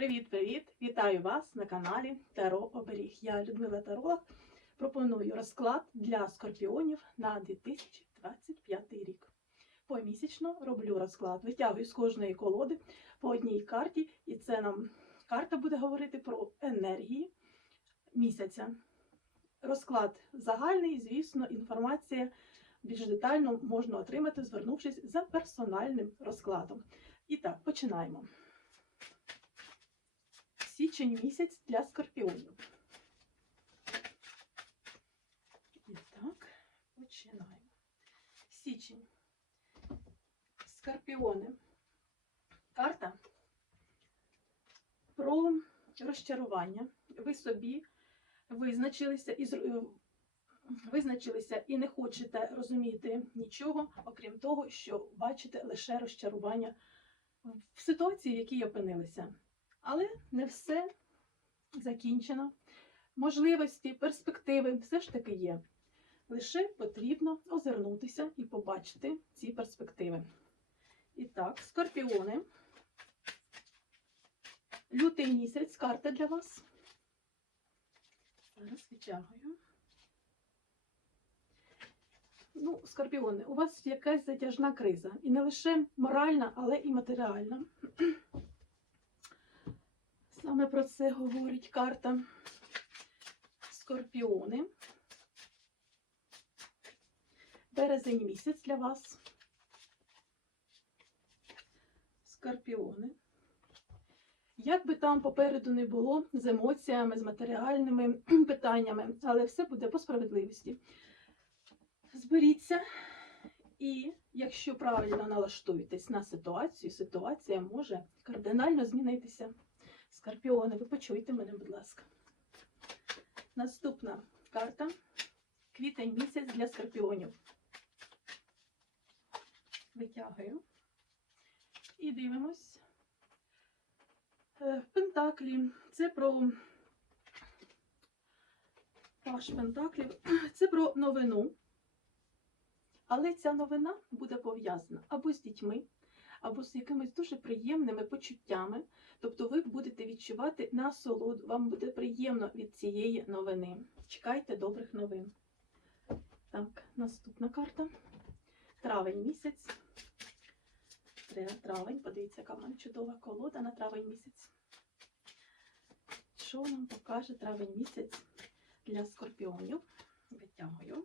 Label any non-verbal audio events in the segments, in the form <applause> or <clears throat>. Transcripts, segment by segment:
Привіт-привіт! Вітаю вас на каналі Таро Оберіг. Я Людмила Таролог. Пропоную розклад для скорпіонів на 2025 рік. Помісячно роблю розклад. Витягую з кожної колоди по одній карті, і це нам карта буде говорити про енергії місяця. Розклад загальний, звісно, інформація більш детально можна отримати, звернувшись за персональним розкладом. І так, починаємо. Січень місяць для скорпіонів. І так, починаємо. Січень. Скорпіони. Карта про розчарування. Ви собі визначилися і визначилися і не хочете розуміти нічого, окрім того, що бачите лише розчарування в ситуації, в якій опинилися. Але не все закінчено. Можливості, перспективи все ж таки є. Лише потрібно озирнутися і побачити ці перспективи. І так, скорпіони. Лютий місяць, карта для вас. Зараз витягую. Ну, скорпіони, у вас якась затяжна криза. І не лише моральна, але і матеріальна. Саме про це говорить карта Скорпіони. Березень місяць для вас. Скорпіони. Як би там попереду не було з емоціями, з матеріальними <clears throat> питаннями, але все буде по справедливості. Зберіться, і якщо правильно налаштуєтесь на ситуацію, ситуація може кардинально змінитися. Скорпіони, ви почуйте мене, будь ласка. Наступна карта. Квітень місяць для скорпіонів. Витягую. І дивимось. Е, Пентаклі. Це про Паш Пентаклів. <clears throat> Це про новину. Але ця новина буде пов'язана або з дітьми, або з якимись дуже приємними почуттями. Тобто ви будете відчувати насолоду, вам буде приємно від цієї новини. Чекайте добрих новин. Так, наступна карта. Травень місяць. Травень, подивіться, яка в мене чудова колода на травень місяць. Що нам покаже травень місяць для скорпіонів? Витягую.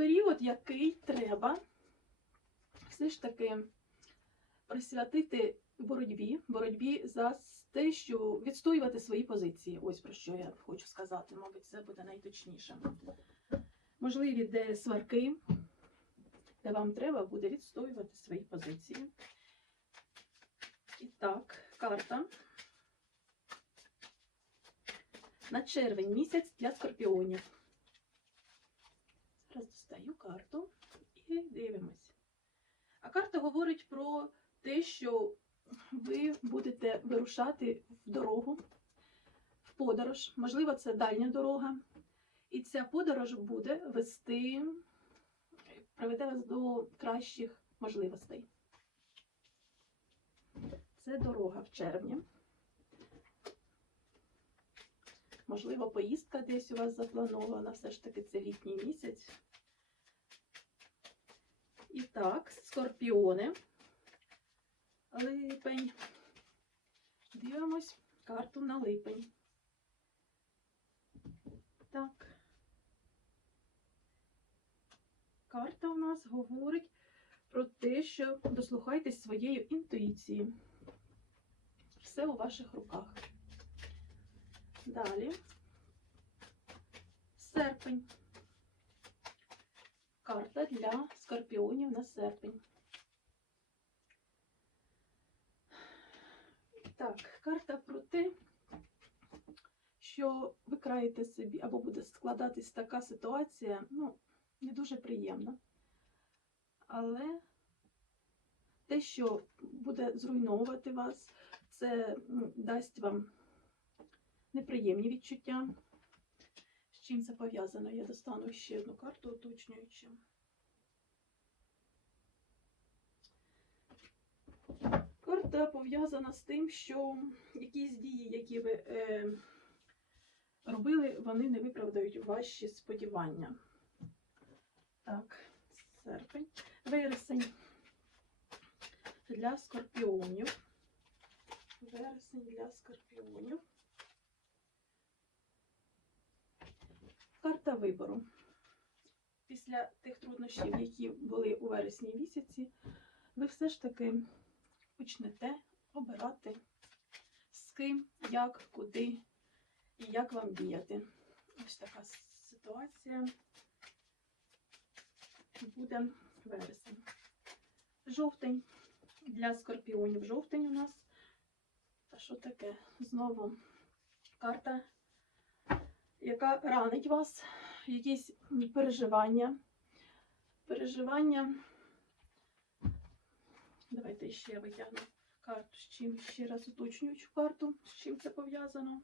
Період, який треба все ж таки присвятити боротьбі, боротьбі за те, що відстоювати свої позиції. Ось про що я хочу сказати, мабуть, це буде найточніше. Можливі де сварки, де вам треба буде відстоювати свої позиції. І так, карта. На червень місяць для скорпіонів. Зараз достаю карту і дивимось. А карта говорить про те, що ви будете вирушати в дорогу, в подорож. Можливо, це дальня дорога. І ця подорож буде вести, приведе вас до кращих можливостей. Це дорога в червні. Можливо, поїздка десь у вас запланована, все ж таки це літній місяць. І так, скорпіони. Липень. Дивимось карту на липень. Так. Карта у нас говорить про те, що дослухайтесь своєї інтуїції. Все у ваших руках. Далі. Серпень. Карта для скорпіонів на серпень. Так, карта про те, що ви краєте собі, або буде складатись така ситуація, ну, не дуже приємна. Але те, що буде зруйновувати вас, це м, дасть вам неприємні відчуття. З чим це пов'язано? Я достану ще одну карту уточнюючу. карта пов'язана з тим, що якісь дії, які ви е, робили, вони не виправдають ваші сподівання. Так, серпень, вересень для скорпіонів. Вересень для скорпіонів. Карта вибору. Після тих труднощів, які були у вересні місяці, ви все ж таки почнете обирати з ким, як, куди і як вам діяти. Ось така ситуація буде вересень. Жовтень для скорпіонів. Жовтень у нас. Та що таке? Знову карта, яка ранить вас, якісь переживання. Переживання. Давайте ще витягну карту з чим ще раз уточнюючу карту, з чим це пов'язано.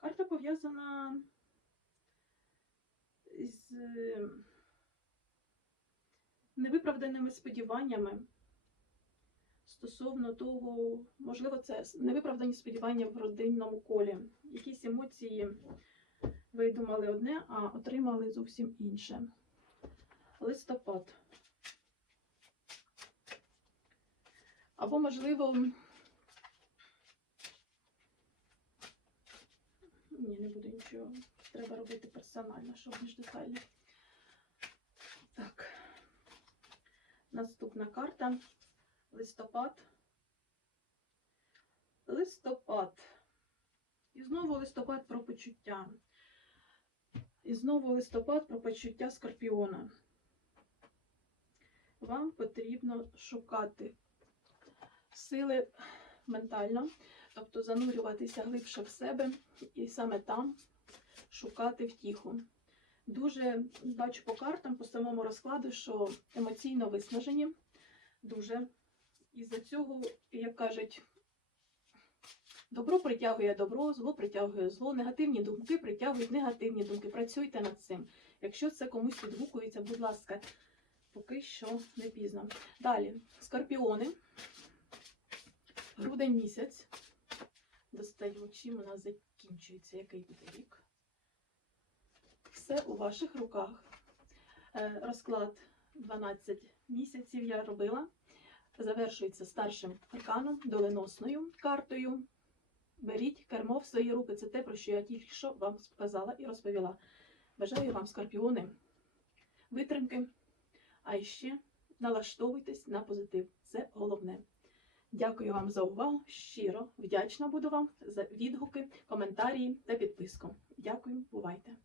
Карта пов'язана з невиправданими сподіваннями стосовно того, можливо, це невиправдані сподівання в родинному колі. Якісь емоції думали одне, а отримали зовсім інше. Листопад. Або, можливо, ні, не буду нічого. Треба робити персонально, щоб більш детально. Так. Наступна карта. Листопад. Листопад. І знову листопад про почуття. І знову листопад про почуття скорпіона. Вам потрібно шукати сили ментально, тобто занурюватися глибше в себе і саме там шукати втіху. Дуже бачу по картам, по самому розкладу, що емоційно виснажені. Дуже. Із-за цього, як кажуть, добро притягує добро, зло притягує зло, негативні думки притягують негативні думки. Працюйте над цим. Якщо це комусь відгукується, будь ласка, поки що не пізно. Далі, скорпіони. Грудень місяць. Достаємо, чим у закінчується, який буде рік. Все у ваших руках. Е, Розклад 12 місяців я робила. Завершується старшим арканом, доленосною картою. Беріть кермо в свої руки. Це те, про що я тільки що вам сказала і розповіла. Бажаю вам, скорпіони, витримки, а ще налаштовуйтесь на позитив. Це головне. Дякую вам за увагу. Щиро вдячна буду вам за відгуки, коментарі та підписку. Дякую, бувайте!